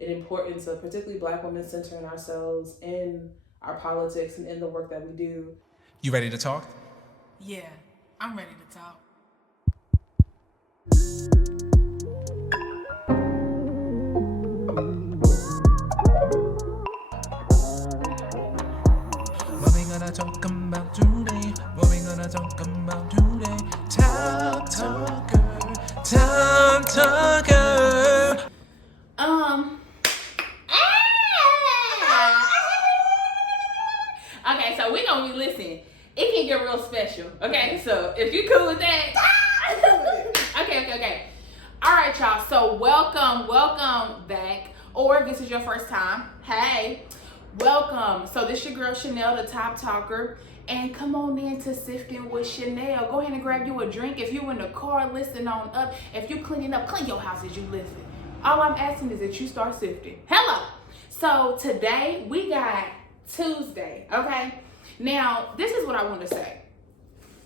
an importance of particularly Black women centering ourselves in our politics and in the work that we do. You ready to talk? Yeah, I'm ready to talk. What we gonna talk about today? What we gonna talk about today? Top Talker, Top Talker. Okay, so we gonna be listening. It can get real special. Okay, so if you cool with that. Okay. All right, y'all. So welcome back. Or if this is your first time, hey, welcome. So this your girl Sha-Nel, the Top Talker. And come on in to Sifting with Sha-Nel. Go ahead and grab you a drink. If you in the car, listen on up. If you cleaning up, clean your house as you listen. All I'm asking is that you start sifting. Hello. So today we got Tuesday, okay? Now, this is what I want to say.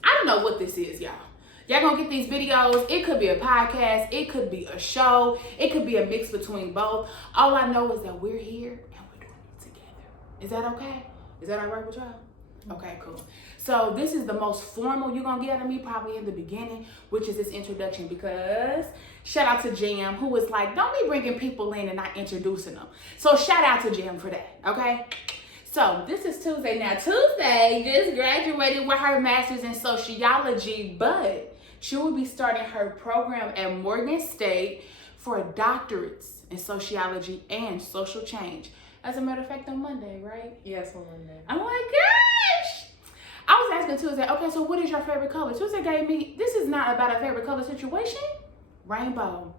I don't know what this is, y'all. Y'all gonna get these videos. It could be a podcast. It could be a show. It could be a mix between both. All I know is that we're here and we're doing it together. Is that okay? Is that all right with y'all? Okay, cool. So this is the most formal you're gonna get out of me probably in the beginning, which is this introduction, because shout out to Jam, who was like, don't be bringing people in and not introducing them. So shout out to Jam for that, okay? So this is Tuesday. Now Tuesday just graduated with her master's in sociology, but she will be starting her program at Morgan State for doctorates in sociology and social change. As a matter of fact, on Monday, right? Yes, on Monday. Oh my gosh! I was asking Tuesday, okay, so what is your favorite color? Tuesday gave me, this is not about a favorite color situation. Rainbow.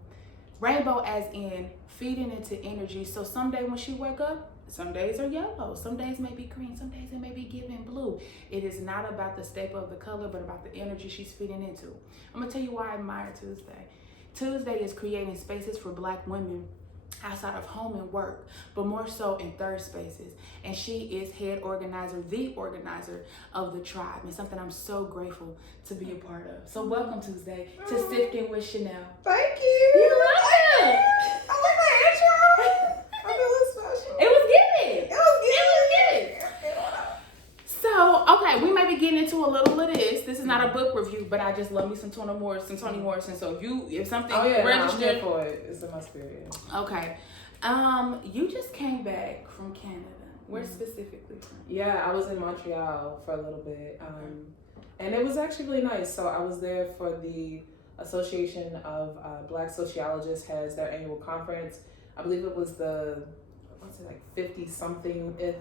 Rainbow as in feeding into energy. So someday when she wake up, some days are yellow, some days may be green, some days it may be giving blue. It is not about the staple of the color, but about the energy she's feeding into. I'm gonna tell you why I admire Tuesday. Tuesday is creating spaces for Black women outside of home and work, but more so in third spaces. And she is head organizer, the organizer of the tribe, and something I'm so grateful to be a part of. So welcome Tuesday to Sifting with Sha-Nel. Thank you. You're welcome. I like my intro. I feel special. It was good. It was good. So, okay, we may be getting into a little of this. This is not a book review, but I just love me some Toni Morrison. So if something registered, I'm here for it. It's in my spirit. Okay. You just came back from Canada. Where specifically from? Yeah, I was in Montreal for a little bit. And it was actually really nice. So I was there for the Association of Black Sociologists has their annual conference. I believe it was the 50-something-th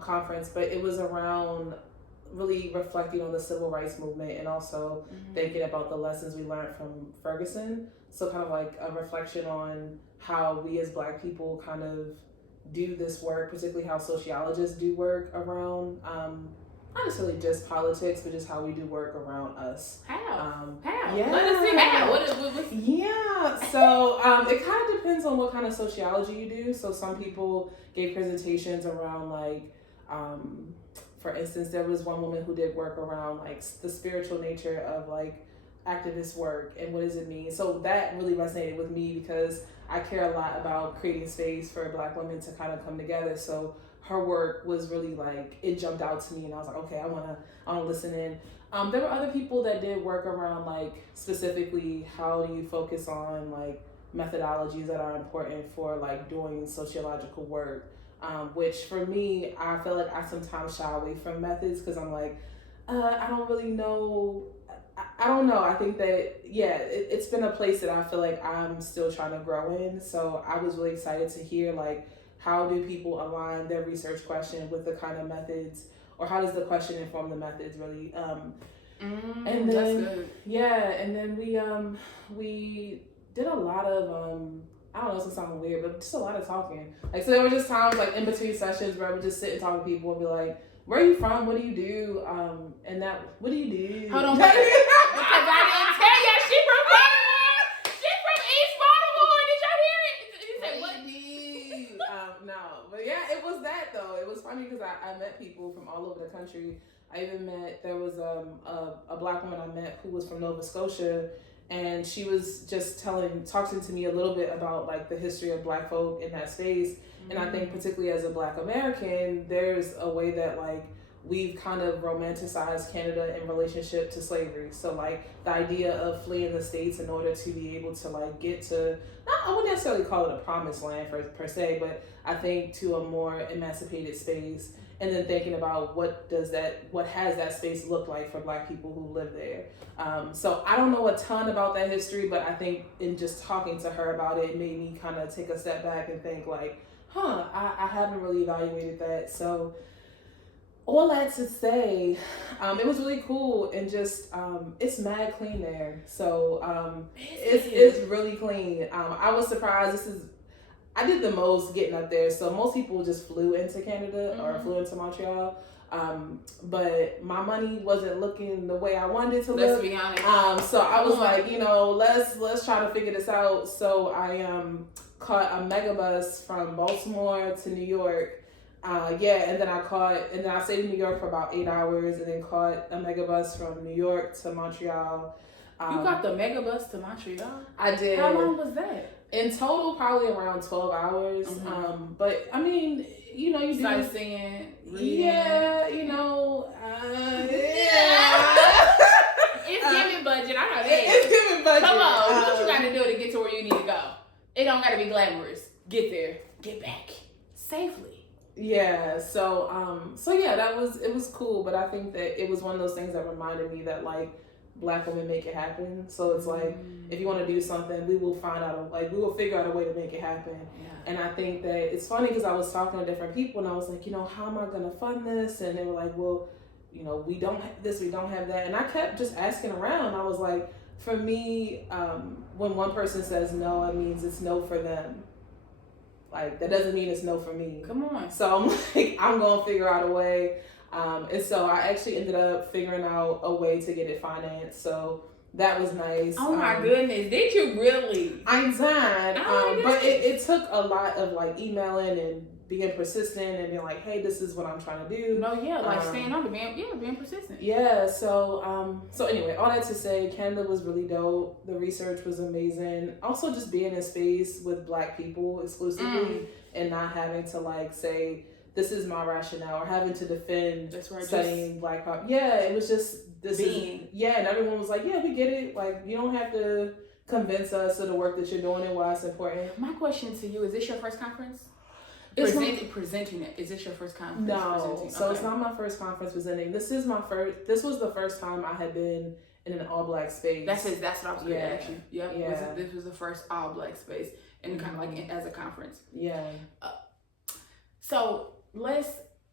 conference, but it was around really reflecting on the civil rights movement and also thinking about the lessons we learned from Ferguson. So kind of like a reflection on how we as Black people kind of do this work, particularly how sociologists do work around, not necessarily just politics, but just how we do work around us. How? Yeah. Let us see how. What Yeah, so it kind of depends on what kind of sociology you do. So some people gave presentations around like, for instance, there was one woman who did work around like the spiritual nature of like activist work and what does it mean. So that really resonated with me because I care a lot about creating space for Black women to kind of come together. So her work was really like, it jumped out to me and I was like, okay, I wanna listen in. There were other people that did work around like specifically how do you focus on like methodologies that are important for like doing sociological work, which for me, I feel like I sometimes shy away from methods because I'm like, I don't really know. I don't know. I think that, yeah, it's been a place that I feel like I'm still trying to grow in. So I was really excited to hear like, how do people align their research question with the kind of methods, or how does the question inform the methods really? And then, that's good. Yeah, and then we did a lot of, I don't know, this sounds weird, but just a lot of talking. Like, so there were just times like in between sessions where I would just sit and talk to people and be like, where are you from? What do you do? And that, what do you do? Hold on, because I didn't tell you she from Baltimore. She from East Baltimore. Did y'all hear it? You said what? No, but yeah, it was that though. It was funny because I met people from all over the country. I even met, there was a Black woman I met who was from Nova Scotia, and she was just talking to me a little bit about like the history of Black folk in that space. And I think particularly as a Black American, there's a way that like we've kind of romanticized Canada in relationship to slavery. So like the idea of fleeing the States in order to be able to like get to, I wouldn't necessarily call it a promised land per se, but I think to a more emancipated space. And then thinking about what has that space look like for Black people who live there. So I don't know a ton about that history, but I think in just talking to her about it made me kind of take a step back and think like, I haven't really evaluated that. So all that to say, it was really cool, and just it's mad clean there. So it's really clean. I was surprised. I did the most getting up there. So most people just flew into Canada or flew into Montreal. But my money wasn't looking the way I wanted it to look. Let's be honest. So I was like, let's try to figure this out. So I caught a megabus from Baltimore to New York. And then I stayed in New York for about 8 hours, and then caught a megabus from New York to Montreal. You got the megabus to Montreal? I did. How long was that? In total, probably around 12 hours. But I mean, you do sightseeing. Yeah, It's giving budget. I know that. It's giving budget. Come on, do what you got to do to get to where you need to go. It don't got to be glamorous. Get there, get back safely. Yeah. So yeah, it was cool. But I think that it was one of those things that reminded me that like Black women make it happen. So it's like, if you want to do something, we will figure out a way to make it happen. Yeah. And I think that it's funny because I was talking to different people, and I was like, how am I going to fund this? And they were like, well, we don't have this, we don't have that. And I kept just asking around. I was like, for me, when one person says no, it means it's no for them. Like, that doesn't mean it's no for me. Come on. So I'm like, I'm going to figure out a way. And so I actually ended up figuring out a way to get it financed. So that was nice. Oh my goodness. Did you really? I did. But it took a lot of like emailing and being persistent and being like, hey, this is what I'm trying to do. No, yeah, like staying on being persistent. Yeah, so anyway, all that to say, Canada was really dope. The research was amazing. Also just being in space with Black people exclusively and not having to like say, this is my rationale, or having to defend studying Black pop. Yeah, it was just and everyone was like, yeah, we get it. Like, you don't have to convince us of the work that you're doing and why it's important. My question to you, is this your first conference? Presenting it. Is this your first conference? No, so it's not my first conference presenting. This was the first time I had been in an all Black space. That's what I was going to ask you. Yeah. This was the first all Black space, and kind of like as a conference. Yeah. So let's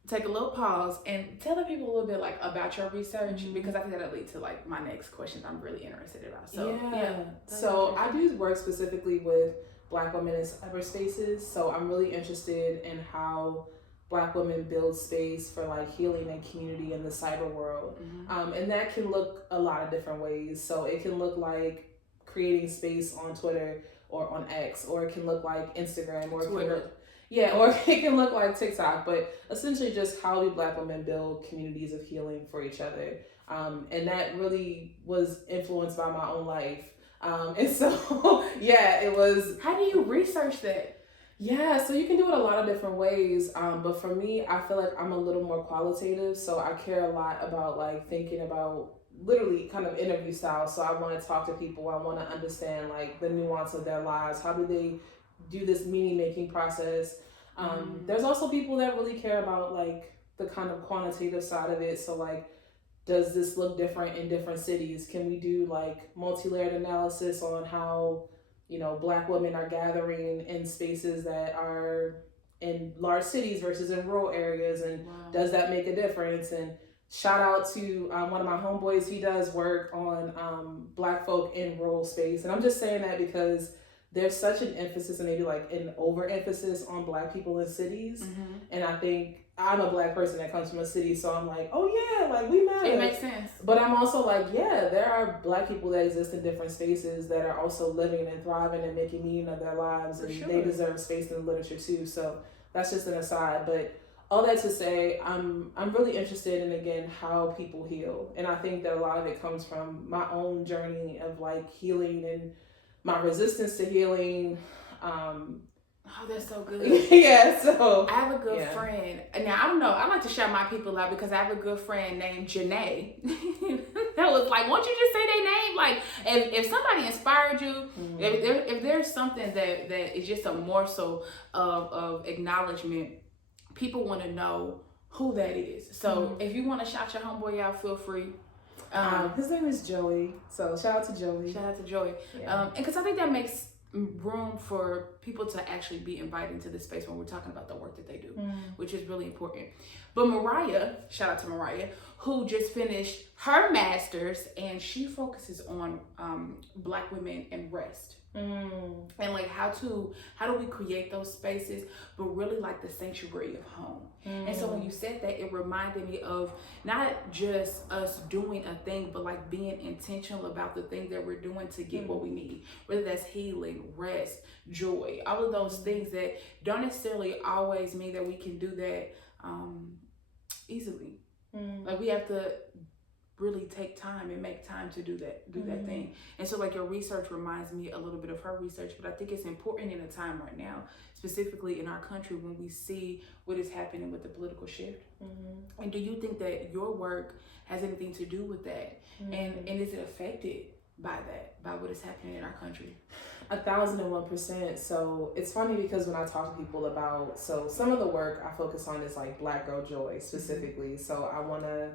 take a little pause and tell the people a little bit like about your research, because I think that'll lead to like my next questions I'm really interested about. So I do work specifically with Black women in cyberspaces. So I'm really interested in how Black women build space for like healing and community in the cyber world. And that can look a lot of different ways. So it can look like creating space on Twitter or on X, or it can look like Instagram, or Twitter. Or it can look like TikTok, but essentially just how do Black women build communities of healing for each other. And that really was influenced by my own life. And so, it was... How do you research that? Yeah, so you can do it a lot of different ways. But for me, I feel like I'm a little more qualitative. So I care a lot about like thinking about literally kind of interview style. So I want to talk to people. I want to understand like the nuance of their lives. How do they do this meaning making process? There's also people that really care about like the kind of quantitative side of it. So like, does this look different in different cities? Can we do like multi-layered analysis on how, Black women are gathering in spaces that are in large cities versus in rural areas? And does that make a difference? And shout out to one of my homeboys. He does work on Black folk in rural space. And I'm just saying that because there's such an emphasis and maybe like an overemphasis on Black people in cities. And I think I'm a Black person that comes from a city, so I'm like, oh yeah, like we matter. It makes sense. But I'm also like, yeah, there are Black people that exist in different spaces that are also living and thriving and making meaning of their lives. They deserve space in the literature too. So that's just an aside. But all that to say, I'm really interested in, again, how people heal, and I think that a lot of it comes from my own journey of like healing and my resistance to healing. Oh, that's so good. Yeah, so I have a good friend. Now, I don't know. I like to shout my people out because I have a good friend named Janae. That was like, won't you just say their name? Like, if somebody inspired you, if there's something that is just a morsel of acknowledgement, people want to know who that is. So if you want to shout your homeboy out, feel free. His name is Joey. So shout out to Joey. Shout out to Joey. Yeah. And because I think that makes room for people to actually be invited into this space when we're talking about the work that they do, which is really important. But Mariah, shout out to Mariah, who just finished her master's, and she focuses on Black women and rest. And like how do we create those spaces, but really like the sanctuary of home. And so when you said that, it reminded me of not just us doing a thing, but like being intentional about the thing that we're doing to get what we need, whether that's healing, rest, joy, all of those things that don't necessarily always mean that we can do that easily. Like we have to really take time and make time to do that thing. And so like your research reminds me a little bit of her research, but I think it's important in a time right now, specifically in our country, when we see what is happening with the political shift. And do you think that your work has anything to do with that? And is it affected by that, by what is happening in our country? 1,001%. So it's funny because when I talk to people about, so some of the work I focus on is like Black Girl Joy specifically. So I want to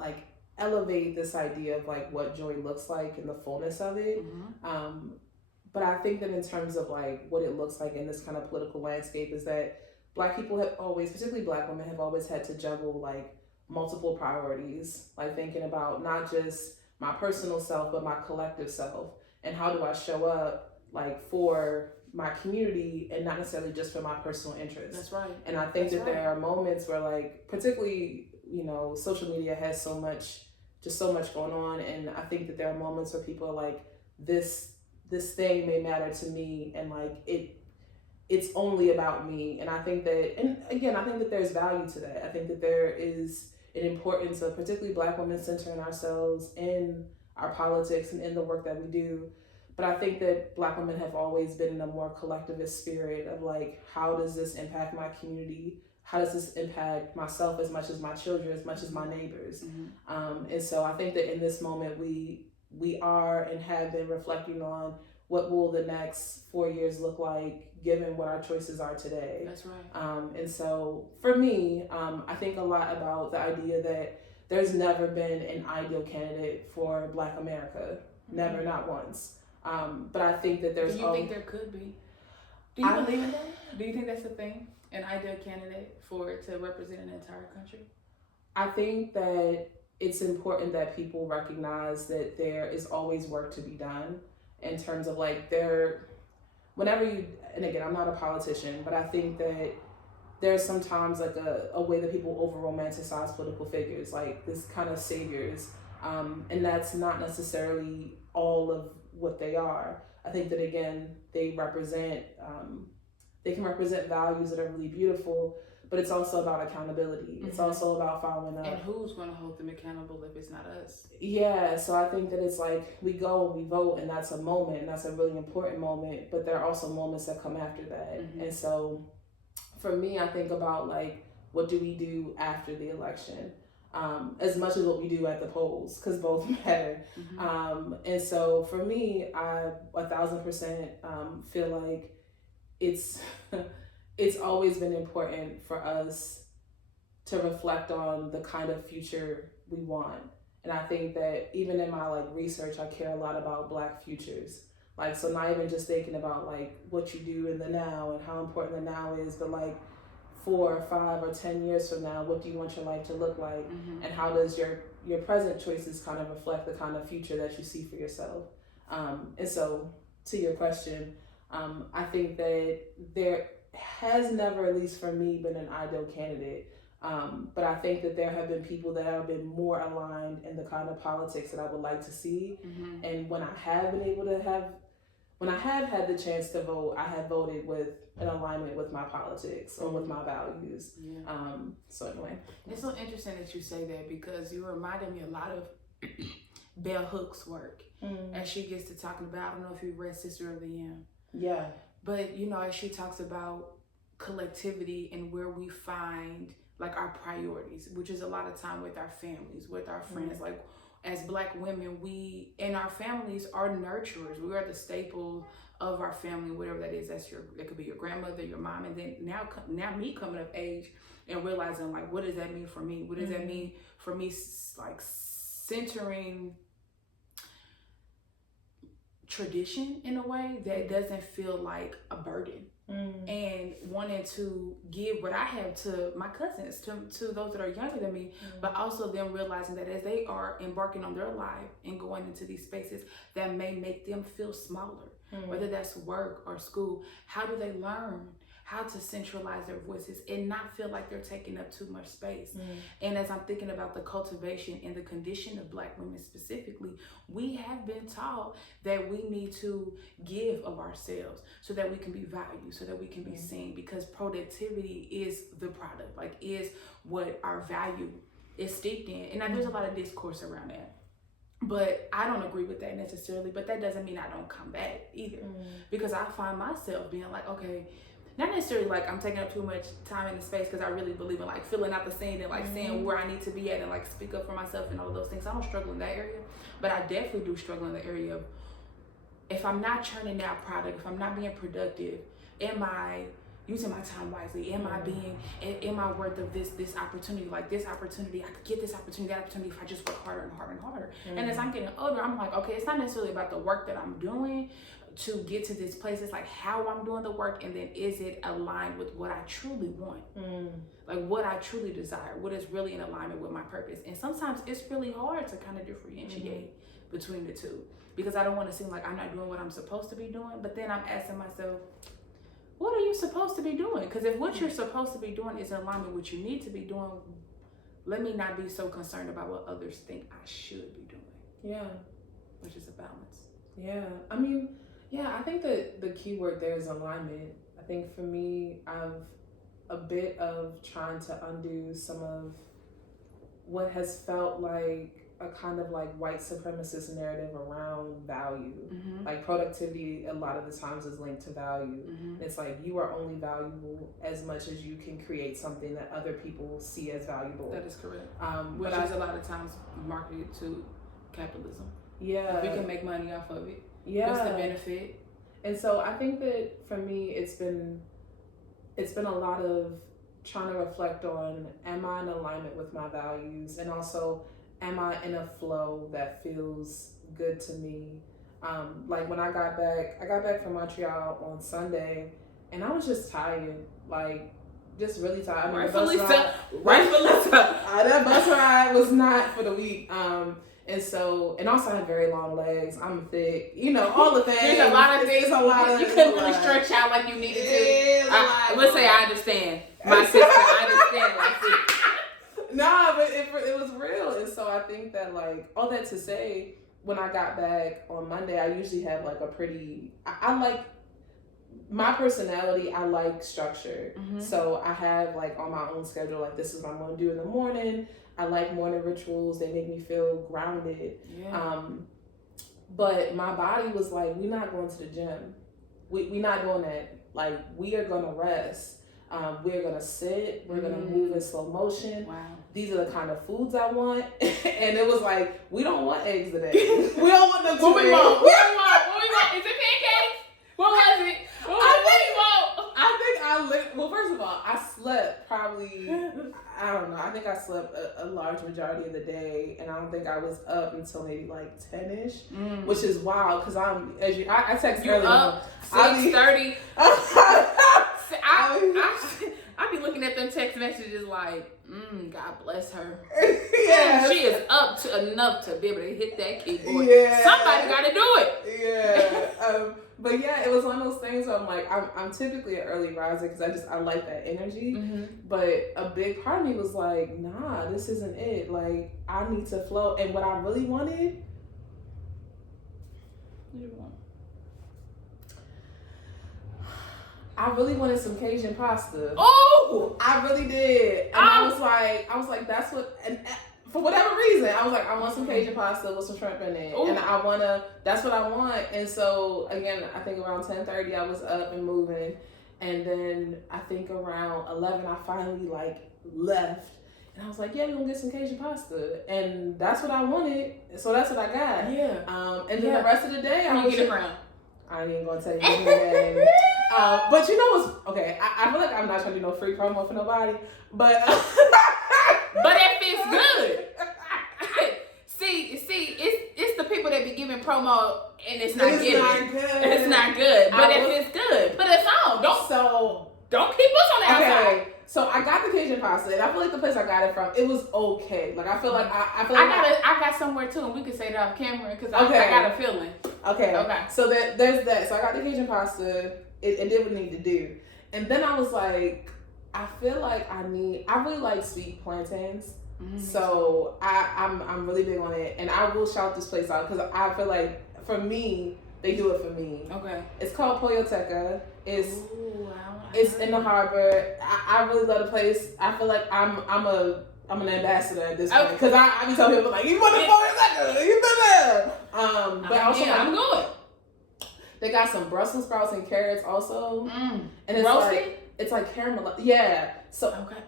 like elevate this idea of like what joy looks like in the fullness of it. But I think that in terms of like what it looks like in this kind of political landscape is that Black people have always, particularly Black women, have always had to juggle like multiple priorities, like thinking about not just my personal self, but my collective self, and how do I show up like for my community and not necessarily just for my personal interests. That's right. And I think that there are moments where like, particularly, you know, social media has so much going on, and I think that there are moments where people are like, this thing may matter to me, and like it's only about me. And I think that, and again, I think that there's value to that. I think that there is an importance of particularly Black women centering ourselves in our politics and in the work that we do. But I think that Black women have always been in a more collectivist spirit of like, how does this impact my community? How does this impact myself as much as my children, as much as my neighbors? And so I think that in this moment, we are and have been reflecting on what will the next 4 years look like given what our choices are today. That's right. And so for me, I think a lot about the idea that there's never been an ideal candidate for Black America. Never, not once. But I think that there's... Do you think there could be? Do you believe in that? Do you think that's a thing? An ideal candidate to represent an entire country? I think that it's important that people recognize that there is always work to be done in terms of like whenever you, and again, I'm not a politician, but I think that there's sometimes like a way that people over romanticize political figures, like this kind of saviors. And that's not necessarily all of what they are. I think that again, they can represent values that are really beautiful, but it's also about accountability. It's also about following up. And who's going to hold them accountable if it's not us? Yeah, so I think that it's like we go and we vote, and that's a moment, and that's a really important moment, but there are also moments that come after that. And so for me, I think about like, what do we do after the election? As much as what we do at the polls, because both matter. And so for me, I 1,000% feel like it's always been important for us to reflect on the kind of future we want. And I think that even in my like research, I care a lot about Black futures. Like, so not even just thinking about like what you do in the now and how important the now is, but like 4 or 5 or 10 years from now, what do you want your life to look like? And how does your present choices kind of reflect the kind of future that you see for yourself? And so to your question, I think that there has never, at least for me, been an ideal candidate. But I think that there have been people that have been more aligned in the kind of politics that I would like to see. And when I have been able to have when I have had the chance to vote, I have voted with an alignment with my politics or with my values. Yeah. So anyway, It's so interesting that you say that because you reminded me a lot of Bell Hooks' work. As she gets to talking about, I don't know if you've read Sister of the Yam. Yeah. But, you know, as she talks about collectivity and where we find like our priorities, which is a lot of time with our families, with our friends. Like as Black women, we in our families are nurturers. We are the staple of our family, whatever that is. It could be your grandmother, your mom, and then now me coming of age and realizing like, what does that mean for me? What does that mean for me? Like centering tradition in a way that doesn't feel like a burden. And wanting to give what I have to my cousins, to those that are younger than me, but also them realizing that as they are embarking on their life and going into these spaces that may make them feel smaller, whether that's work or school, how do they learn how to centralize their voices and not feel like they're taking up too much space? And as I'm thinking about the cultivation and the condition of Black women specifically, we have been taught that we need to give of ourselves so that we can be valued, so that we can be seen, because productivity is the product, like is what our value is steeped in. And now there's a lot of discourse around that. But I don't agree with that necessarily, but that doesn't mean I don't come back either. Because I find myself being like, okay, not necessarily like I'm taking up too much time in the space, because I really believe in like filling out the scene and like seeing where I need to be at and like speak up for myself and all of those things. I don't struggle in that area, but I definitely do struggle in the area of if I'm not churning out product, if I'm not being productive, am I using my time wisely? Am I worth of this opportunity? Like this opportunity, I could get this opportunity, that opportunity if I just work harder and harder and harder. And as I'm getting older, I'm like, okay, it's not necessarily about the work that I'm doing to get to this place. It's like how I'm doing the work, and then is it aligned with what I truly want? Like what I truly desire, what is really in alignment with my purpose. And sometimes it's really hard to kind of differentiate between the two, because I don't want to seem like I'm not doing what I'm supposed to be doing, but then I'm asking myself, what are you supposed to be doing? Because if what you're supposed to be doing is in alignment with what you need to be doing, let me not be so concerned about what others think I should be doing. Yeah. Which is a balance. Yeah. I mean, yeah, I think that the key word there is alignment. I think for me, I've a bit of trying to undo some of what has felt like a kind of like white supremacist narrative around value. Like productivity a lot of the times is linked to value. It's like you are only valuable as much as you can create something that other people see as valuable. That is correct. Which is a lot of times marketed to capitalism. Yeah. If we can make money off of it. Yeah. What's the benefit? And so I think that for me it's been a lot of trying to reflect on, am I in alignment with my values? And also, am I in a flow that feels good to me? Like when I got back from Montreal on Sunday, and I was just tired, like just really tired. I mean, Rightfully so. That bus ride was not for the weak. And also I have very long legs. I'm thick, all the things. There's a lot of things. You couldn't really stretch out like you needed to. Let's say I understand. My sister, I understand. Nah, but it was real. And so I think that like all that to say, when I got back on Monday, I usually have like a pretty, I like my personality, I like structure. So I have like on my own schedule, like this is what I'm going to do in the morning. I like morning rituals. They make me feel grounded. Yeah. But my body was like, we're not going to the gym. We're not doing that. Like we are going to rest. We're going to sit. We're going to move in slow motion. Wow. These are the kind of foods I want. And it was like, we don't want eggs today. We don't want them to What we want? What we want? Is it pancakes? What was it? What we want? Well, first of all, I slept probably, I don't know. I think I slept a large majority of the day, and I don't think I was up until maybe like 10ish, which is wild because I text earlier. Up 6:30. I be looking at them text messages like, God bless her. Yeah, she is up to enough to be able to hit that keyboard. Yeah, somebody got to do it. Yeah. But yeah, it was one of those things where I'm like, I'm typically an early riser because I like that energy. But a big part of me was like, nah, this isn't it. Like, I need to flow. And what I really wanted, I really wanted some Cajun pasta. Oh, I really did. And I was like, that's what, and for whatever reason, I was like, I want some Cajun pasta with some shrimp in it. Ooh. And that's what I want. And so, again, I think around 10:30, I was up and moving. And then I think around 11, I finally like left. And I was like, yeah, we're gonna get some Cajun pasta. And that's what I wanted. So that's what I got. Yeah. And then the rest of the day, I get it from. I ain't even gonna tell you anything. But you know what's okay? I feel like I'm not trying to do no free promo for nobody, but but it feels good. see, it's the people that be giving promo and it's not good. It's not good, but it feels good. Put us on. Don't keep us on the outside. So I got the Cajun pasta, and I feel like the place I got it from, it was okay. Like I feel like I got somewhere too, and we could say that off camera because I got a feeling. Okay. So there's that. So I got the Cajun pasta. It did what it needed to do, and then I was like, I feel like I really like sweet plantains. Mm-hmm. So I'm really big on it, and I will shout this place out because I feel like for me they do it for me. Okay. It's called Polloteca. It's in the harbor. I really love the place. I feel like I'm an ambassador at this point because I be telling people like, you want the Polloteca? You been there? But also I'm good. They got some Brussels sprouts and carrots also, and it's roasted. It's like caramel. Yeah. So okay.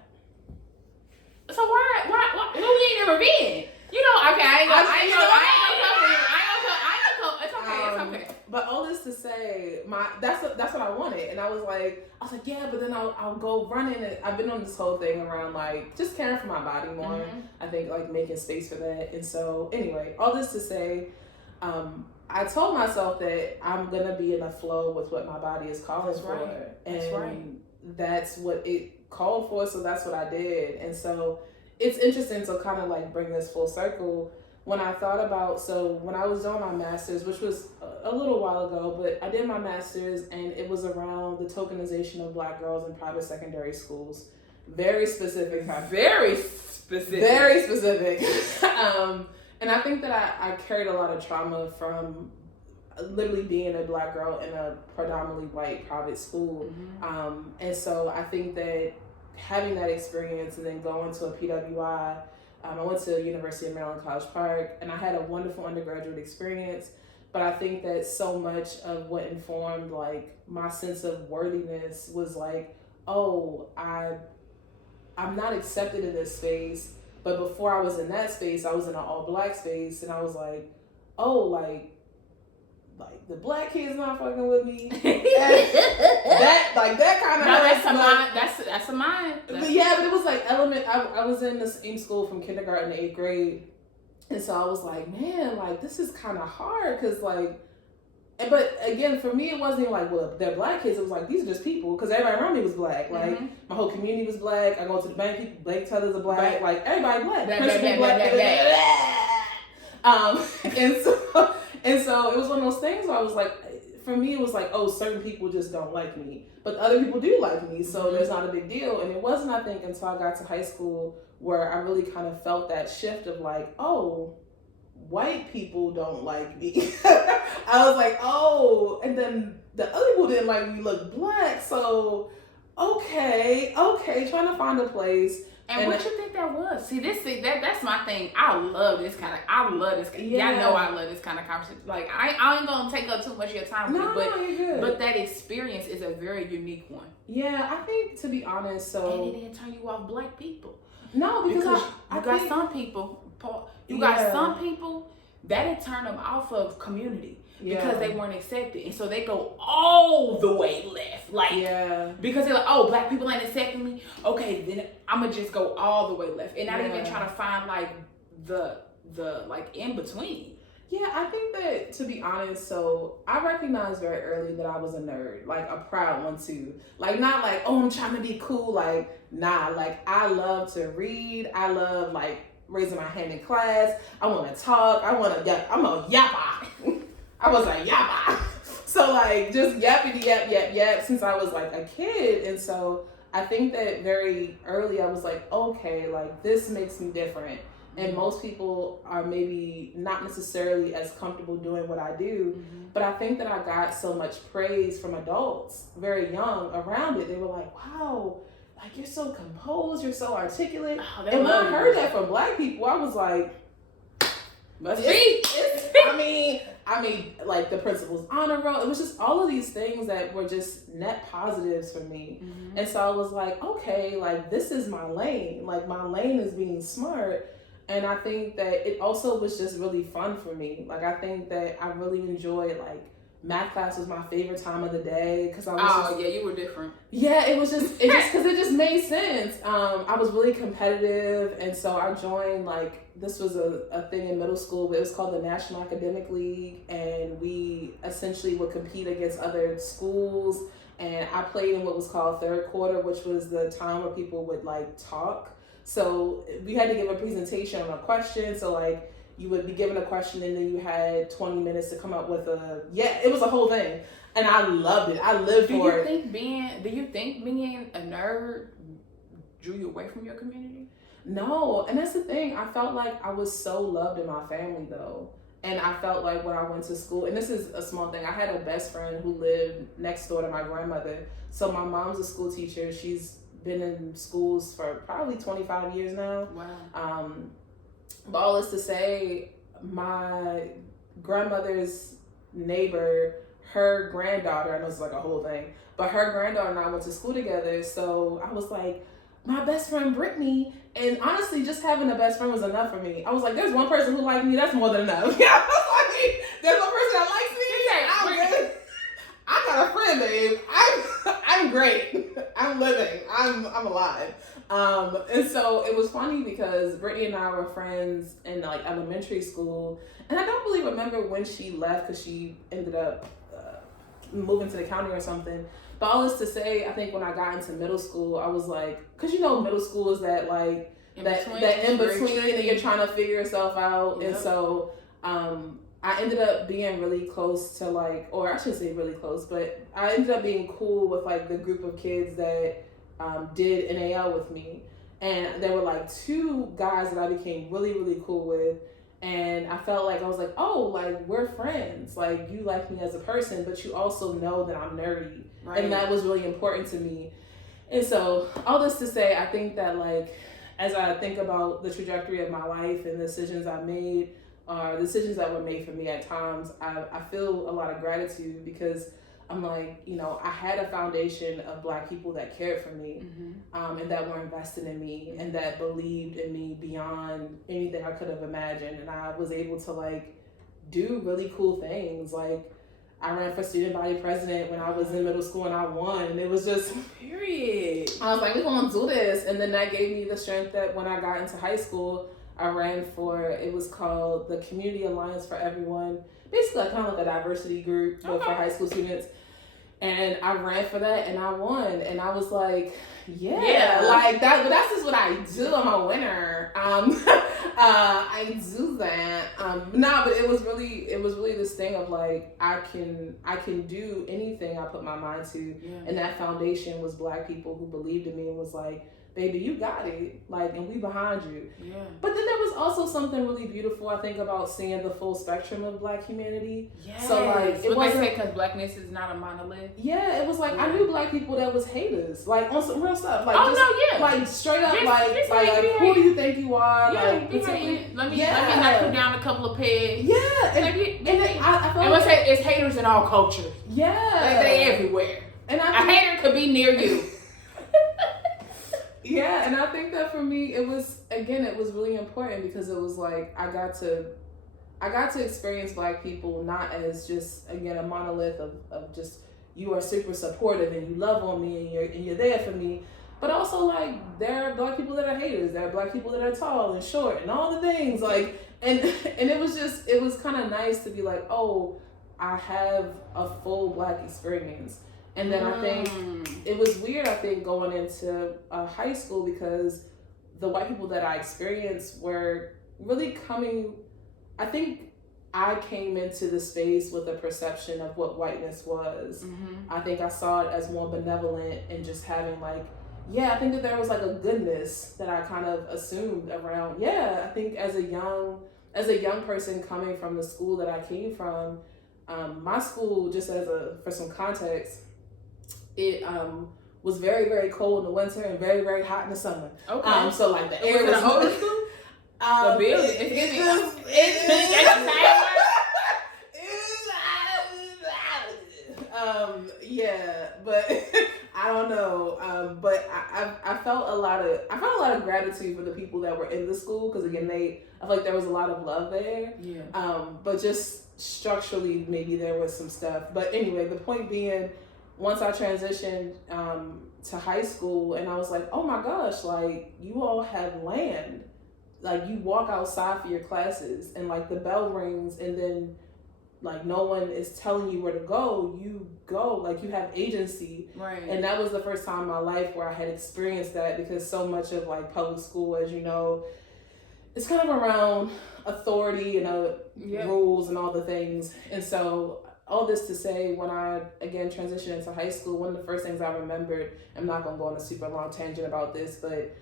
So why you ain't never been? You know, okay, I ain't gonna it's okay. But all this to say, that's what I wanted, and I was like, yeah, but then I'll go running. And I've been on this whole thing around like just caring for my body more. Mm-hmm. I think like making space for that, and so anyway, all this to say, I told myself that I'm gonna be in a flow with what my body is calling for, and that's what it called for. So that's what I did, and so it's interesting to kind of like bring this full circle. When I thought about, when I was doing my master's, which was a little while ago, but I did my master's and it was around the tokenization of Black girls in private secondary schools. Very specific. And I think that I carried a lot of trauma from literally being a Black girl in a predominantly white private school. Mm-hmm. And so I think that having that experience and then going to a Pt.1, I went to the University of Maryland, College Park, and I had a wonderful undergraduate experience. But I think that so much of what informed like my sense of worthiness was like, oh, I'm not accepted in this space. But before I was in that space, I was in an all-Black space, and I was like, oh, like the Black kids not fucking with me. that kind of that's a mind. But yeah, but it was like I was in the same school from kindergarten to 8th grade, and so I was like, man, like this is kind of hard because like, but again, for me it wasn't even like, well, they're Black kids. It was like these are just people because everybody around me was Black. Like mm-hmm. my whole community was Black. I go to the bank, people, Black tellers are Black. Right. Like everybody Black. And so it was one of those things where I was like, for me, it was like, oh, certain people just don't like me, but other people do like me, so there's not a big deal. And it wasn't, I think, until I got to high school where I really kind of felt that shift of like, oh, white people don't like me. I was like, oh, and then the other people didn't like me look Black, so okay, trying to find a place. And what you think that was? That's my thing. I love this. Yeah. Y'all know I love this kind of conversation. Like, I ain't gonna take up too much of your time with it, but that experience is a very unique one. Yeah, I think, to be honest, so... And it didn't turn you off Black people. No, because you got some people that didn't turn them off of community. Yeah. Because they weren't accepted, and so they go all the way left, because they're like, oh, Black people ain't accepting me. Okay, then I'm gonna just go all the way left, and not even try to find like the like in between. Yeah, I think that, to be honest, so I recognized very early that I was a nerd, like a proud one too. Like not like, oh, I'm trying to be cool. Like nah, like I love to read. I love like raising my hand in class. I want to talk. I'm a yapper. I was like, yappa. So like just yappity yap since I was like a kid. And so I think that very early I was like, okay, like this makes me different. and most people are maybe not necessarily as comfortable doing what I do. But I think that I got so much praise from adults very young around it. They were like, wow, like you're so composed, you're so articulate. And when I heard that from Black people, I was like, must be. I mean, like the principal's honor roll. It was just all of these things that were just net positives for me. And so I was like, okay, like this is my lane. Like my lane is being smart. And I think that it also was just really fun for me. Like I think that I really enjoyed, like, math class was my favorite time of the day because I was yeah, you were different. Yeah, it was just because it just made sense. I was really competitive, and so I joined, like, this was a thing in middle school, but it was called the National Academic League, and we essentially would compete against other schools. And I played in what was called third quarter, which was the time where people would, like, talk. So we had to give a presentation on a question. So, like, you would be given a question and then you had 20 minutes to come up with it was a whole thing. And I loved it. I lived for it. Do you think being a nerd drew you away from your community? No. And that's the thing. I felt like I was so loved in my family, though. And I felt like when I went to school, and this is a small thing, I had a best friend who lived next door to my grandmother. So my mom's a school teacher. She's been in schools for probably 25 years now. Wow. But all this to say, my grandmother's neighbor, her granddaughter, I know it's like a whole thing, but her granddaughter and I went to school together. So I was like, my best friend Brittany, and honestly, just having a best friend was enough for me. I was like, there's one person who liked me, that's more than enough. Yeah, I was like, there's one person that likes me. I'm good. I got a friend, babe. I'm great. I'm living. I'm alive. And so it was funny because Brittany and I were friends in, like, elementary school, and I don't really remember when she left because she ended up moving to the county or something. But all this to say, I think when I got into middle school, I was like, because you know, middle school is that, like, that in between, and you're trying to figure yourself out. Yep. And so I ended up being really close to, like, or I shouldn't say really close, but I ended up being cool with, like, the group of kids that did NAL with me. And there were, like, two guys that I became really, really cool with. And I felt like I was like, oh, like, we're friends. Like, you like me as a person, but you also know that I'm nerdy. Right. And that was really important to me. And so all this to say, I think that, like, as I think about the trajectory of my life and the decisions I made, or decisions that were made for me at times, I feel a lot of gratitude because I'm like, you know, I had a foundation of Black people that cared for me, and that were invested in me and that believed in me beyond anything I could have imagined. And I was able to, like, do really cool things. Like, I ran for student body president when I was in middle school and I won. And it was just, period. I was like, we're going to do this. And then that gave me the strength that when I got into high school, I ran for, it was called the Community Alliance for Everyone. Basically, kind of like a diversity group for high school students. And I ran for that and I won. And I was like, yeah. Like that, but that's just what I do. I'm a winner. I do that. But it was really this thing of, like, I can do anything I put my mind to. Yeah. And that foundation was Black people who believed in me and was like, baby, you got it, like, and we behind you. Yeah. But then there was also something really beautiful, I think, about seeing the full spectrum of Black humanity. Yeah. So, like, it wasn't because Blackness is not a monolith. Yeah, it was like, I knew Black people that was haters, like, on some real stuff, like, like, straight up, like, who do you think you are? Yeah, like, let me knock you down a couple of pegs. Yeah, and then I feel like it's haters in all cultures. Yeah, like, they everywhere. And a hater could be near you. Yeah, and I think that for me, it was really important because it was like I got to experience Black people not as just, again, a monolith of just, you are super supportive and you love on me and you're there for me, but also, like, there are Black people that are haters, there are Black people that are tall and short and all the things, like, and it was kind of nice to be like, oh, I have a full Black experience. And then I think it was weird, I think, going into high school because the white people that I experienced were really coming, I think I came into the space with a perception of what whiteness was. I think I saw it as more benevolent and just having, like, yeah, I think that there was like a goodness that I kind of assumed around. Yeah, I think as a young person coming from the school that I came from, my school, just for some context, it was very, very cold in the winter and very, very hot in the summer. Okay. So like the air was was an older school. The building. Yeah, but I don't know. But I felt a lot of gratitude for the people that were in the school, because again, I feel like there was a lot of love there. Yeah. But just structurally, maybe there was some stuff. But anyway, the point being, once I transitioned to high school, and I was like, oh my gosh, like you all have land. Like you walk outside for your classes, and like the bell rings, and then like no one is telling you where to go. You go, like you have agency. Right. And that was the first time in my life where I had experienced that, because so much of like public school, as you know, it's kind of around authority and rules and all the things. And so all this to say, when I again transitioned into high school, one of the first things I remembered, I'm not gonna go on a super long tangent about this, but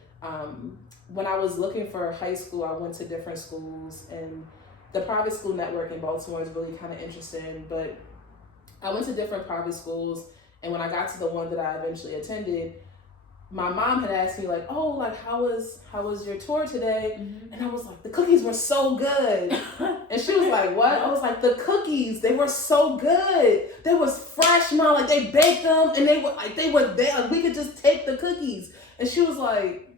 when I was looking for high school, I went to different schools, and the private school network in Baltimore is really kind of interesting. But I went to different private schools, and when I got to the one that I eventually attended, my mom had asked me like, oh, like how was your tour today? Mm-hmm. And I was like, the cookies were so good. And she was like, what? I was like, the cookies, they were so good. They was fresh, mom. Like they baked them, and they were there. Like, we could just take the cookies. And she was like,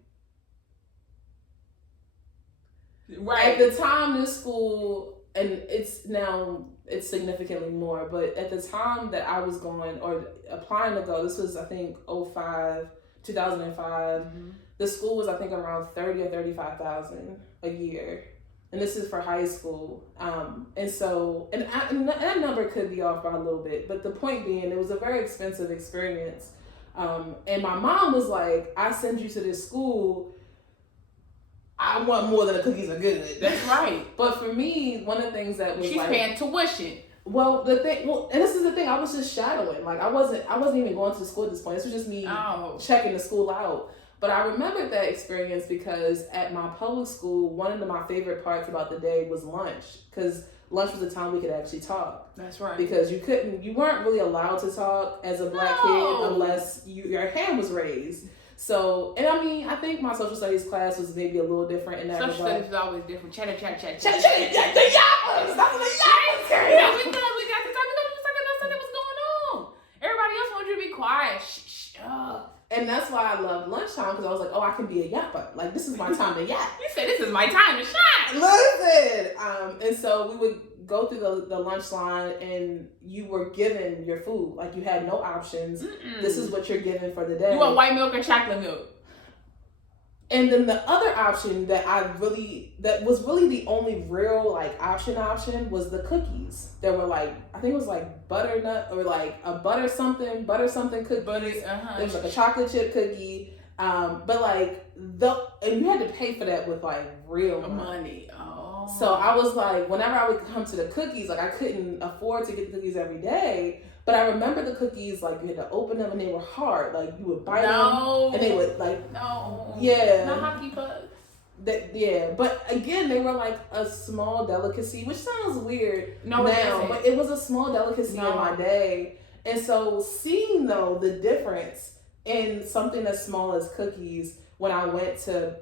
right. At the time, this school, and it's significantly more, but at the time that I was going or applying to go, this was, I think, 2005, mm-hmm. The school was, I think, around 30 or 35,000 a year. And this is for high school. And so, and that number could be off by a little bit, but the point being, it was a very expensive experience. And my mom was like, I send you to this school, I want more than the cookies are good. That's right. But for me, one of the things that was she's paying tuition. And this is the thing, I was just shadowing. Like I wasn't even going to the school at this point. This was just me checking the school out. But I remembered that experience because at my public school, one of my favorite parts about the day was lunch, because lunch was the time we could actually talk. That's right. Because you weren't really allowed to talk as a black kid unless your hand was raised. So, and I mean, I think my social studies class was maybe a little different in that regard. Social studies is always different. Chat. The yappers! That's the yappers! Yeah, because we got to talk about something that was going on. Everybody else wanted you to be quiet. Shh. And that's why I loved lunchtime, because I was like, oh, I can be a yapper. Like, this is my time to yap. You said, this is my time to shine. Listen! And so we would go through the lunch line, and you were given your food. Like, you had no options. Mm-mm. This is what you're given for the day. You want white milk or chocolate milk? And then the other option that was really the only real like option was the cookies. There were like, I think it was like butternut or like a butter something cookie. There was like a chocolate chip cookie. But like and you had to pay for that with like real money. Oh. So I was like, whenever I would come to the cookies, like I couldn't afford to get the cookies every day. But I remember the cookies, like you had to open them and they were hard. Like you would bite them and they would like, not hockey pucks. But again, they were like a small delicacy, which sounds weird now, but it was a small delicacy in my day. And so seeing though the difference in something as small as cookies, when I went to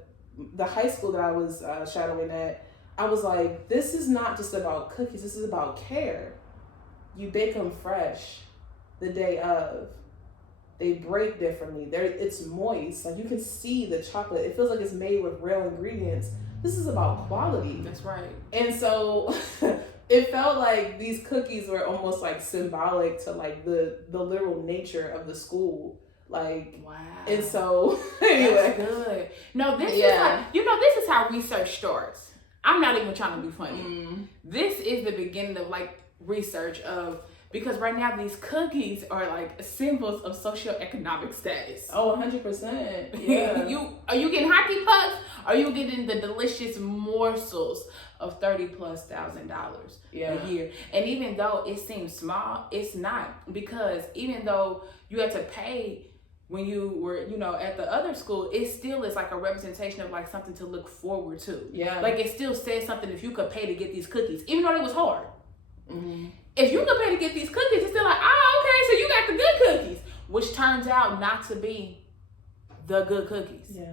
the high school that I was shadowing at, I was like, this is not just about cookies, this is about care. You bake them fresh the day of. They break differently. It's moist. Like you can see the chocolate. It feels like it's made with real ingredients. This is about quality. That's right. And so it felt like these cookies were almost like symbolic to like the literal nature of the school. Like, wow. And so anyway. That's good. No, this is how research starts. I'm not even trying to be funny. This is the beginning of like research of, because right now these cookies are like symbols of socioeconomic status. Oh, 100%. Yeah. Are you getting hockey pucks? Or are you getting the delicious morsels of $30,000+ a year? And even though it seems small, it's not, because even though you have to pay when you were, at the other school, it still is like a representation of like something to look forward to. Yeah. Like it still says something if you could pay to get these cookies, even though it was hard. Mm-hmm. If you could pay to get these cookies, it's still like, okay, so you got the good cookies, which turns out not to be the good cookies. Yeah.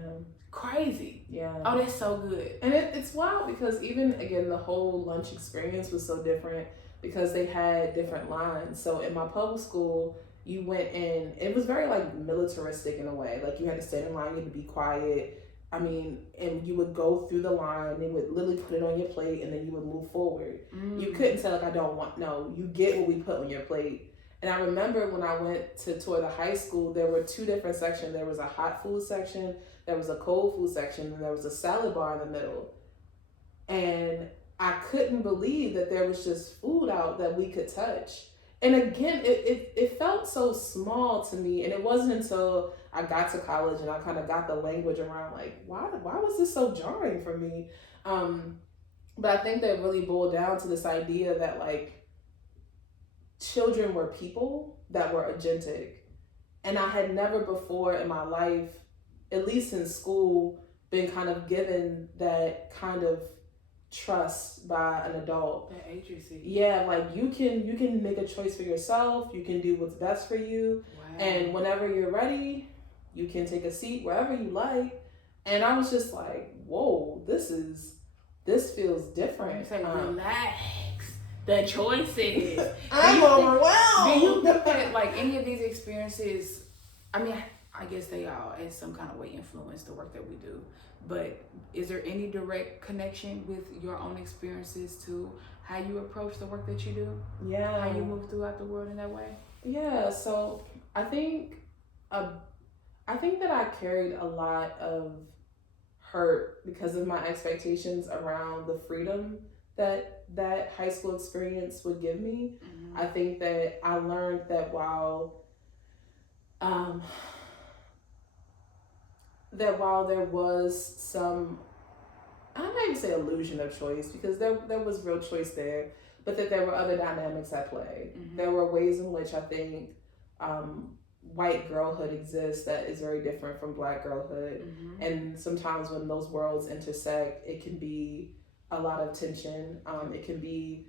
Crazy. Yeah. Oh, that's so good. And it's wild because even, again, the whole lunch experience was so different because they had different lines. So in my public school, you went in, it was very like militaristic in a way. Like you had to stand in line, you had to be quiet. I mean, and you would go through the line, they would literally put it on your plate and then you would move forward. You couldn't say like, I don't want, no, you get what we put on your plate. And I remember when I went to tour the high school, there were two different sections. There was a hot food section, there was a cold food section, and there was a salad bar in the middle. And I couldn't believe that there was just food out that we could touch. And again, it felt so small to me. And it wasn't until I got to college and I kind of got the language around like, why was this so jarring for me? But I think that really boiled down to this idea that like children were people that were agentic. And I had never before in my life, at least in school, been kind of given that kind of trust by an adult. That agency. Yeah, like you can make a choice for yourself. You can do what's best for you. Wow. And whenever you're ready, you can take a seat wherever you like. And I was just like, whoa, this feels different. You say, relax. The choices. I'm overwhelmed. Do you think that like any of these experiences, I mean, I guess they all in some kind of way influence the work that we do, but is there any direct connection with your own experiences to how you approach the work that you do? Yeah. How you move throughout the world in that way? Yeah, so I think that I carried a lot of hurt because of my expectations around the freedom that high school experience would give me. Mm-hmm. I think that I learned that while there was some, I'm not even say illusion of choice because there was real choice there, but that there were other dynamics at play. Mm-hmm. There were ways in which I think white girlhood exists that is very different from black girlhood. Mm-hmm. And sometimes when those worlds intersect, it can be a lot of tension. It can be,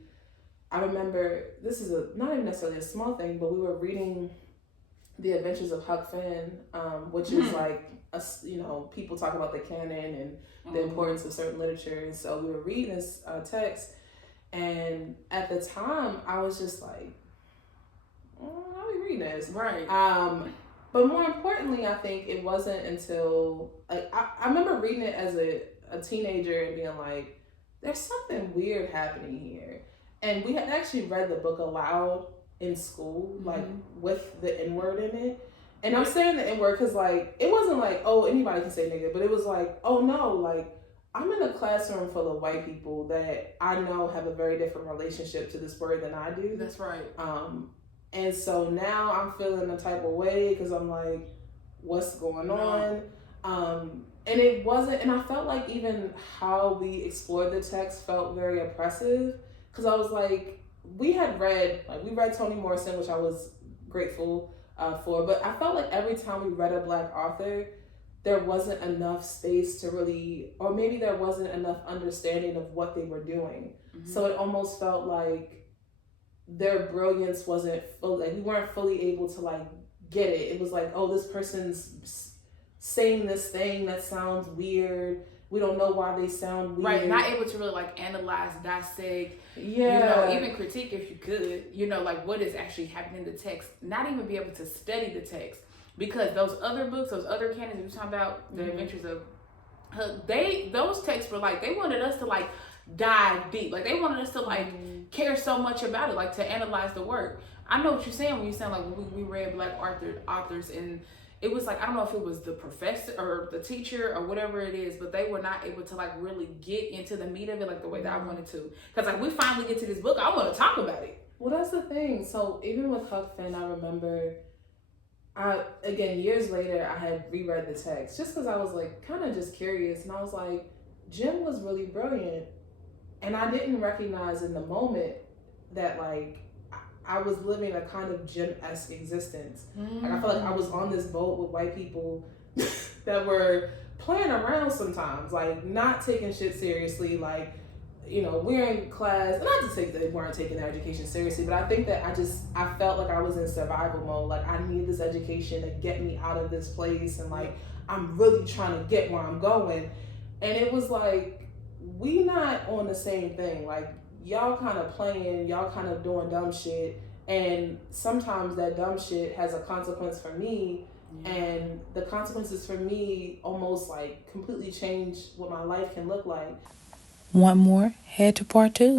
I remember, this is not even necessarily a small thing, but we were reading The Adventures of Huck Finn, which is like, people talk about the canon and the importance of certain literature. And so we were reading this text, and at the time, I was just like, how are we reading this? Right. But more importantly, I think it wasn't until, like, I remember reading it as a teenager and being like, there's something weird happening here. And we had actually read the book aloud in school, like with the N-word in it. And I'm saying the N-word because like, it wasn't like, oh, anybody can say nigga, but it was like, oh no, like I'm in a classroom full of white people that I know have a very different relationship to this word than I do. That's right. And so now I'm feeling a type of way because I'm like, what's going on? And it wasn't, and I felt like even how we explored the text felt very oppressive because I was like, we read Toni Morrison, which I was grateful for, but I felt like every time we read a black author, there wasn't enough space to really, or maybe there wasn't enough understanding of what they were doing. Mm-hmm. So it almost felt like their brilliance wasn't full, like we weren't fully able to like get it. It was like, oh, this person's saying this thing that sounds weird. We don't know why they sound weird. Right, not able to really like analyze, dissect, even critique if you could, like what is actually happening in the text. Not even be able to study the text. Because those other books, those other canons, we were talking about the Adventures of Huck, those texts were like, they wanted us to like dive deep. Like they wanted us to like care so much about it, like to analyze the work. I know what you're saying when you sound like we read black authors and it was like, I don't know if it was the professor or the teacher or whatever it is, but they were not able to like really get into the meat of it like the way that I wanted to. Because like we finally get to this book, I want to talk about it. Well, that's the thing. So even with Huck Finn, I remember, years later, I had reread the text just because I was like kind of just curious. And I was like, Jim was really brilliant. And I didn't recognize in the moment that like, I was living a kind of gym-esque existence. Like I felt like I was on this boat with white people that were playing around sometimes, like not taking shit seriously, like, you know, we're in class, and not to say that they weren't taking their education seriously, but I think that I felt like I was in survival mode. Like I need this education to get me out of this place, and like I'm really trying to get where I'm going. And it was like, we not on the same thing. Like y'all kind of playing, y'all kind of doing dumb shit, and sometimes that dumb shit has a consequence for me. And the consequences for me almost like completely change what my life can look like. Want more? Head to part 2.